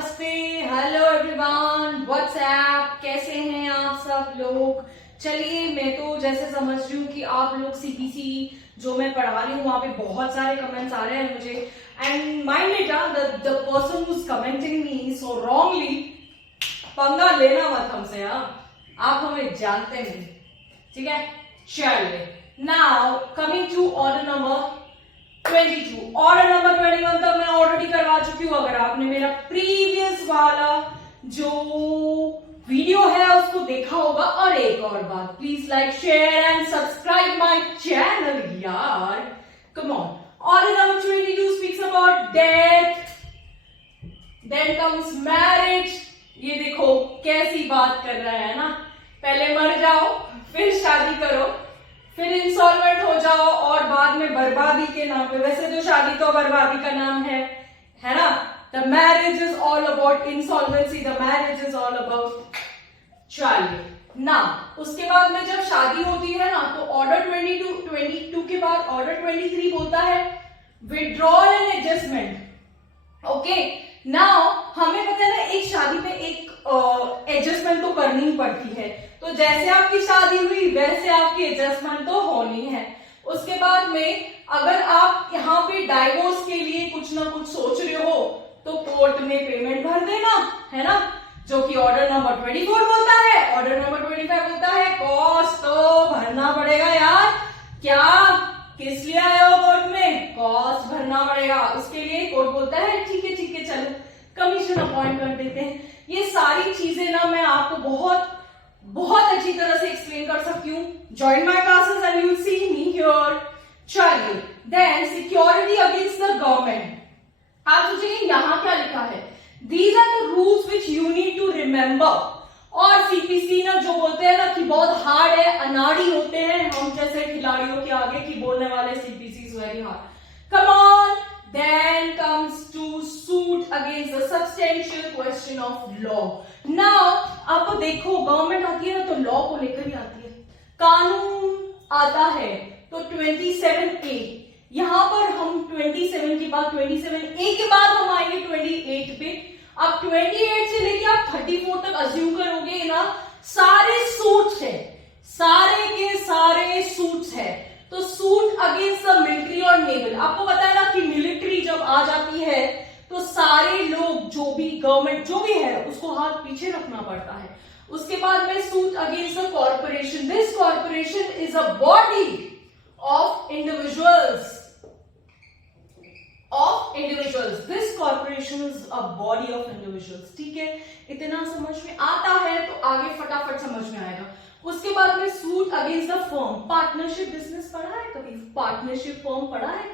नमस्ते, hello everyone, WhatsApp, कैसे हैं आप सब लोग। चलिए, मैं तो जैसे समझ रही हूँ कि आप लोग सीपीसी जो मैं पढ़ा रही हूँ वहां पे बहुत सारे कमेंट्स आ रहे हैं मुझे, and mind it the person who is commenting me so wrongly, पंगा लेना मत हमसे। आप हमें जानते नहीं, ठीक है। चलिए, now coming to order number 22। Order number 21 तक मैं ऑलरेडी करवा चुकी हूँ। अगर आपने मेरा प्रीवियस वाला जो वीडियो है उसको देखा होगा, और एक और बात, please like, share and subscribe my channel यार, come on. Order number 22 speaks about death, then comes marriage. ये देखो कैसी बात कर रहा है ना, पहले मर जाओ फिर शादी करो, फिर इंसॉल्वेंट हो जाओ और बाद में बर्बादी के नाम पे, वैसे तो शादी तो बर्बादी का नाम है ना। The marriage is all about insolvency, the marriage is all about. चलिए ना, उसके बाद में जब शादी होती है ना तो ऑर्डर 22 के बाद ऑर्डर 23 बोलता है withdrawal and adjustment. Okay, now हमें पता है ना, एक शादी पे एक एडजस्टमेंट तो करनी ही पड़ती है, तो जैसे आपकी शादी हुई वैसे आपकी एडजस्टमेंट तो होनी है। उसके बाद में अगर आप यहाँ पे डाइवोर्स के लिए कुछ ना कुछ सोच रहे हो तो कोर्ट में पेमेंट भर देना, है ना, जो कि ऑर्डर नंबर 24 बोलता है। ऑर्डर नंबर 25 बोलता है कॉस्ट तो भरना पड़ेगा यार। क्या किस लिए आए हो कोर्ट में? कॉस्ट भरना पड़ेगा, उसके लिए कोर्ट बोलता है ठीक है चलो कमीशन अपॉइंट कर देते हैं। ये सारी चीजें ना मैं आपको बहुत अच्छी तरह से एक्सप्लेन कर सकती हूँ। Join my classes and you see me here. चलिए, then security against the government. आप सोचेंगे यहाँ क्या लिखा है, these are the rules which you need to remember. और सीपीसी ना जो बोलते हैं ना कि बहुत हार्ड है, अनाड़ी होते हैं हम जैसे खिलाड़ियों के आगे की बोलने वाले, CPC is very hard. Come on, then comes to suit against the substantial question of law. Now आप देखो, गवर्नमेंट आती है ना तो लॉ को लेकर ही आती है, कानून आता है तो 27A। यहां पर हम 27 के बाद 27A के बाद हम आएंगे 28 पे। अब 28 से लेके आप 34 तक अज्यूम करोगे ना, सारे सूट्स है, सारे के सारे सूट्स है। तो सूट अगेंस्ट द मिलिट्री और नेवल, आपको पता है ना कि मिलिट्री जब आ जाती है तो सारे लोग, जो भी गवर्नमेंट जो भी है उसको हाथ पीछे रखना पड़ता है। उसके बाद में suit against the corporation. This corporation is a body of individuals, this corporation is a body of individuals. ठीक है, इतना समझ में आता है तो आगे फटाफट समझ में आएगा। उसके बाद में suit against the firm. Partnership business पढ़ा है कभी? पार्टनरशिप फर्म पढ़ा है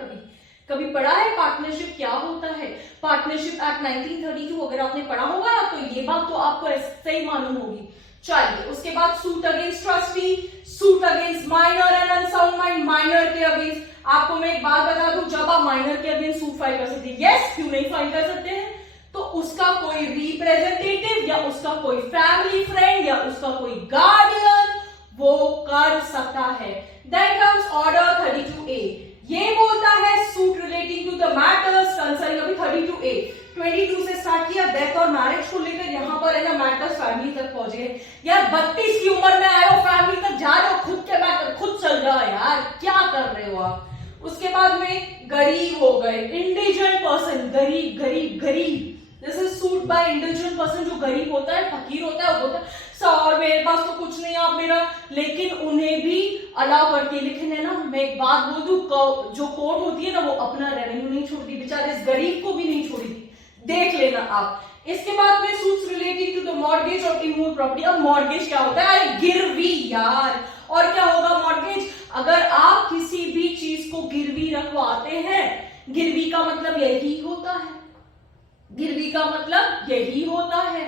कभी पढ़ा है? पार्टनरशिप क्या होता है? पार्टनरशिप एक्ट 1932 अगर आपने पढ़ा होगा ना तो ये बात तो आपको ऐसे ही मालूम होगी। चलिए, उसके बाद suit against trustee, suit against minor and unsound mind. Minor के अगेंस्ट आपको मैं एक बात बता दूं, जब आप माइनर के अगेंस्ट सूट फाइल कर सकते हैं, यस, क्यों नहीं फाइल कर सकते हैं, तो उसका कोई रिप्रेजेंटेटिव या उसका कोई फैमिली फ्रेंड या उसका कोई गार्डियन वो कर सकता है। Then comes order 32A। ये बोलता है suit relating to the matters concerning, अभी 32A 22 से स्टार्ट किया, डेथ और मैरिज को लेकर, यहाँ पर है ना मैटर्स फैमिली तक पहुंचे। यार 32 की उम्र में आए हो, फैमिली तक जा रहे हो, खुद के मैटर खुद चल रहा है यार, क्या कर रहे हो आप। उसके बाद में गरीब हो गए, इंडिजिनेट पर्सन, गरीब this is suit by individual person. जो गरीब होता है, फकीर होता है, वो बोलता है सर मेरे पास तो कुछ नहीं, आप मेरा, लेकिन उन्हें भी अलाउ करती है। लेकिन है ना, मैं एक बात बोल दूं, जो कोर्ट होती है ना वो अपना रेवेन्यू नहीं छोड़ती, बेचारे इस गरीब को भी नहीं छोड़ी, देख लेना आप। इसके बाद में suits relating to the mortgage और इमूवेबल प्रॉपर्टी। अब मॉर्गेज क्या होता है? अरे गिरवी यार, और क्या होगा मॉर्गेज? अगर आप किसी भी चीज को गिरवी रखवाते हैं, गिरवी का मतलब यही होता है, गिरवी का मतलब यही होता है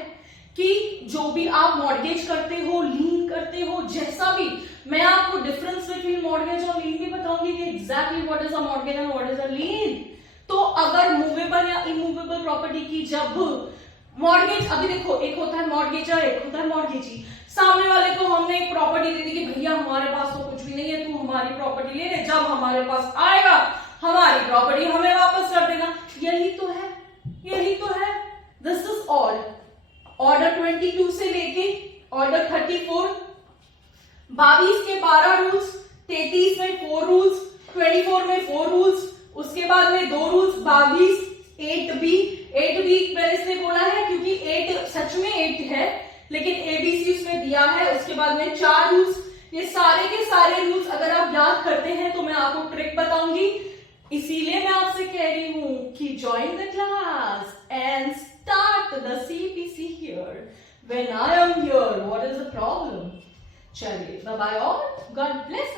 कि जो भी आप मॉर्गेज करते हो, लीन करते हो, जैसा भी, मैं आपको डिफरेंस बिटवीन मॉर्गेज और लीन भी बताऊंगी कि exactly what is a mortgage and what is a lien. तो अगर मूवेबल या इमूवेबल प्रॉपर्टी की जब मॉर्गेज, अभी देखो, एक होता है मॉर्गेजर, एक होता है मॉर्गेजी। सामने वाले को हमने एक प्रॉपर्टी दे दी कि भैया हमारे पास तो कुछ भी नहीं है, तू हमारी प्रॉपर्टी ले ले, जब हमारे पास आएगा हमारी प्रॉपर्टी हमें वापस कर देना। यही तो है, दिस इज 22 से लेके ऑर्डर 34, 22 के 12 रूल्स, 33 में 4 रूल्स, 24 में 4 रूल्स, उसके बाद में 2 रूल्स, 22 8B मैंने इसलिए बोला है क्योंकि 8 सच में 8 है, लेकिन ABC उसमें दिया है। उसके बाद में 4 रूल्स। ये सारे के सारे रूल्स अगर आप याद करते हैं तो मैं आपको ट्रिक बताऊंगी, इसीलिए मैं आपसे कह रही हूं कि join the class and start the CPC here when I am here. What is the problem? चलिए, bye bye all, God bless.